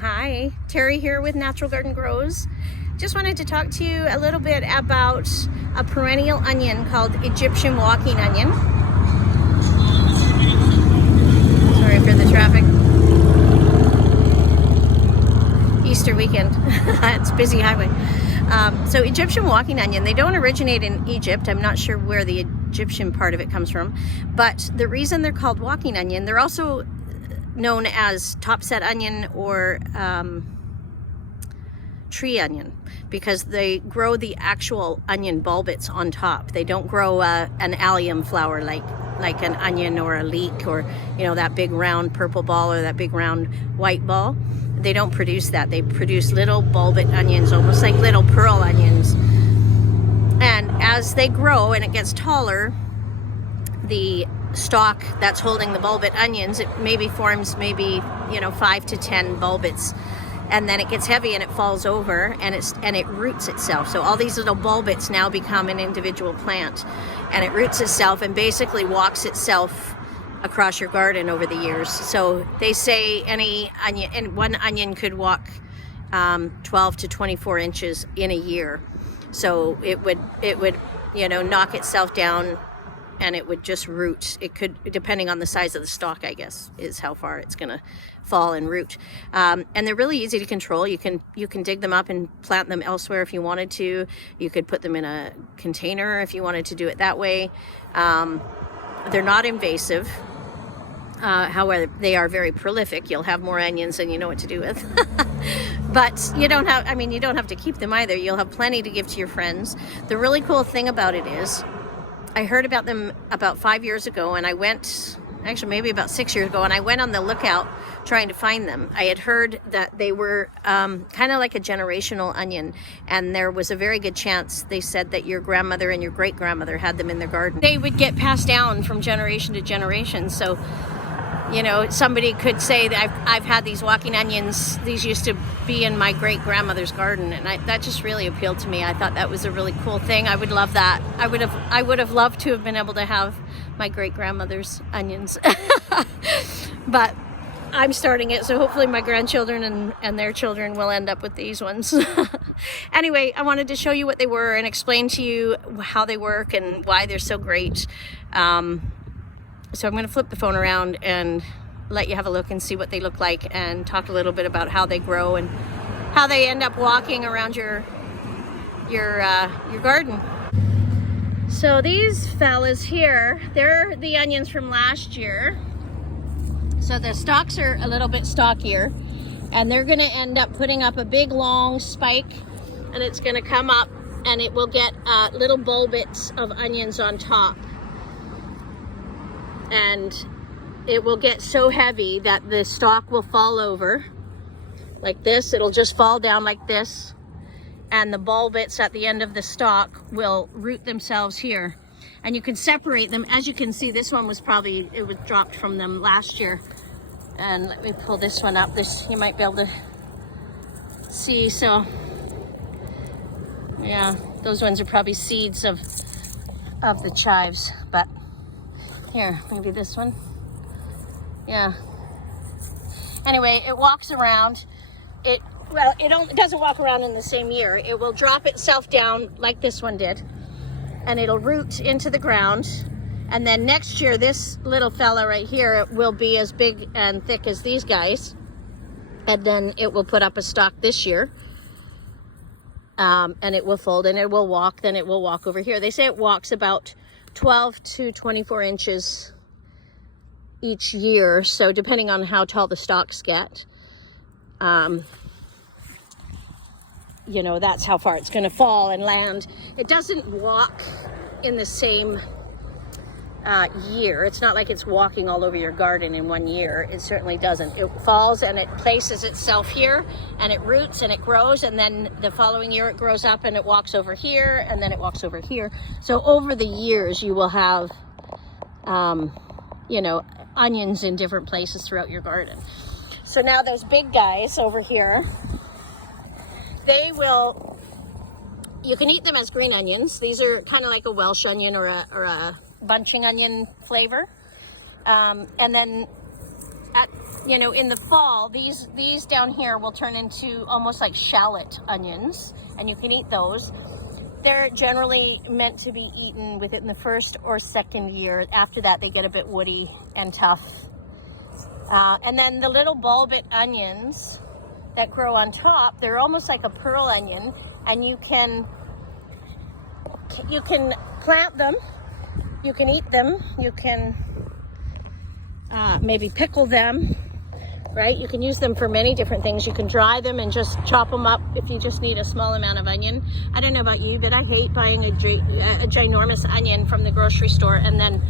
Hi, Terry here with Natural Garden Grows. Just wanted to talk to you a little bit about a perennial onion called Egyptian walking onion. Sorry for the traffic. Easter weekend. It's a busy highway. So Egyptian walking onion, they don't originate in Egypt. I'm not sure where the Egyptian part of it comes from, but the reason they're called walking onion, they're also known as topset onion or tree onion, because they grow the actual onion bulbets on top. They don't grow an allium flower like an onion or a leek, or that big round purple ball or that big round white ball. They don't produce that. They produce little bulbet onions, almost like little pearl onions. And as they grow and it gets taller, the stalk that's holding the bulbet onions, it maybe forms 5 to 10 bulbets, and then it gets heavy and it falls over and it roots itself. So all these little bulbets now become an individual plant, and it roots itself and basically walks itself across your garden over the years. So they say one onion could walk 12 to 24 inches in a year. So it would knock itself down, and it would just root. It could, depending on the size of the stalk, I guess, is how far it's gonna fall and root. And they're really easy to control. You can dig them up and plant them elsewhere if you wanted to. You could put them in a container if you wanted to do it that way. They're not invasive. However, they are very prolific. You'll have more onions than you know what to do with. But you don't have to keep them either. You'll have plenty to give to your friends. The really cool thing about it is, I heard about them about 5 years ago, and I went, actually maybe about 6 years ago, and I went on the lookout trying to find them. I had heard that they were kind of like a generational onion, and there was a very good chance, they said, that your grandmother and your great-grandmother had them in their garden. They would get passed down from generation to generation. So somebody could say that I've had these walking onions. These used to be in my great-grandmother's garden, and that just really appealed to me. I thought that was a really cool thing. I would love that. I would have loved to have been able to have my great-grandmother's onions. But I'm starting it, so hopefully my grandchildren and their children will end up with these ones. Anyway, I wanted to show you what they were and explain to you how they work and why they're so great. So I'm going to flip the phone around and let you have a look and see what they look like, and talk a little bit about how they grow and how they end up walking around your garden. So these fellas here, they're the onions from last year. So the stalks are a little bit stockier, and they're going to end up putting up a big long spike, and it's going to come up and it will get little bulbets of onions on top. And it will get so heavy that the stalk will fall over like this. It'll just fall down like this, and the bulbets at the end of the stalk will root themselves here, and you can separate them. As you can see, this one was dropped from them last year. And let me pull this one up. This you might be able to see. So yeah, those ones are probably seeds of the chives. But here, maybe this one. Yeah. Anyway, it walks around. It doesn't walk around in the same year. It will drop itself down like this one did, and it'll root into the ground. And then next year, this little fella right here will be as big and thick as these guys. And then it will put up a stalk this year. And it will fold and it will walk. Then it will walk over here. They say it walks about 12 to 24 inches each year. So depending on how tall the stalks get, that's how far it's going to fall and land. It doesn't walk in the same year. It's not like it's walking all over your garden in 1 year. It certainly doesn't. It falls and it places itself here, and it roots and it grows, and then the following year it grows up and it walks over here, and then it walks over here. So over the years you will have onions in different places throughout your garden. So now those big guys over here, you can eat them as green onions. These are kind of like a Welsh onion or a bunching onion flavor. And then you know, in the fall, these down here will turn into almost like shallot onions, and you can eat those. They're generally meant to be eaten within the first or second year. After that, they get a bit woody and tough. And then the little bulbit onions that grow on top, they're almost like a pearl onion, and you can plant them, you can eat them, you can maybe pickle them, right? You can use them for many different things. You can dry them and just chop them up if you just need a small amount of onion. I don't know about you, but I hate buying a ginormous onion from the grocery store and then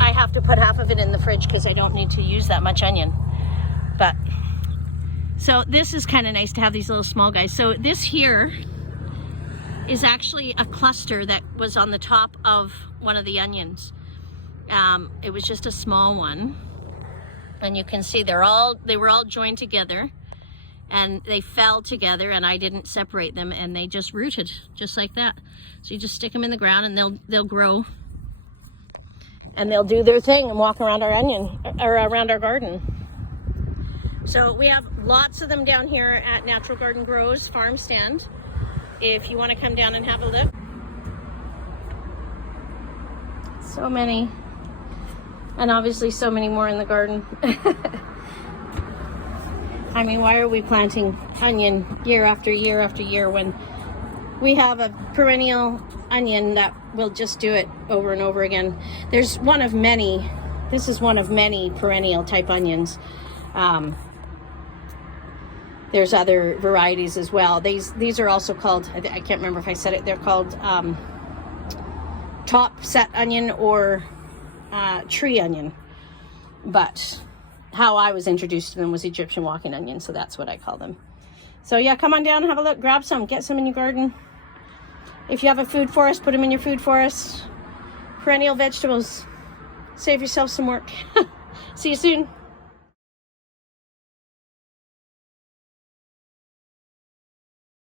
I have to put half of it in the fridge because I don't need to use that much onion. But so this is kind of nice to have these little small guys. So this here is actually a cluster that was on the top of one of the onions. It was just a small one, and you can see they were all joined together, and they fell together, and I didn't separate them, and they just rooted just like that. So you just stick them in the ground, and they'll grow, and they'll do their thing and walk around our onion or around our garden. So we have lots of them down here at Natural Garden Grows farm stand. If you want to come down and have a look. So many. And obviously so many more in the garden. I mean, why are we planting onion year after year after year when we have a perennial onion that will just do it over and over again? There's one of many, this is one of many perennial type onions. There's other varieties as well. These are also called, I can't remember if I said it, they're called top set onion or tree onion. But how I was introduced to them was Egyptian walking onion, so that's what I call them. So yeah, come on down and have a look, grab some, get some in your garden. If you have a food forest, put them in your food forest. Perennial vegetables. Save yourself some work. See you soon.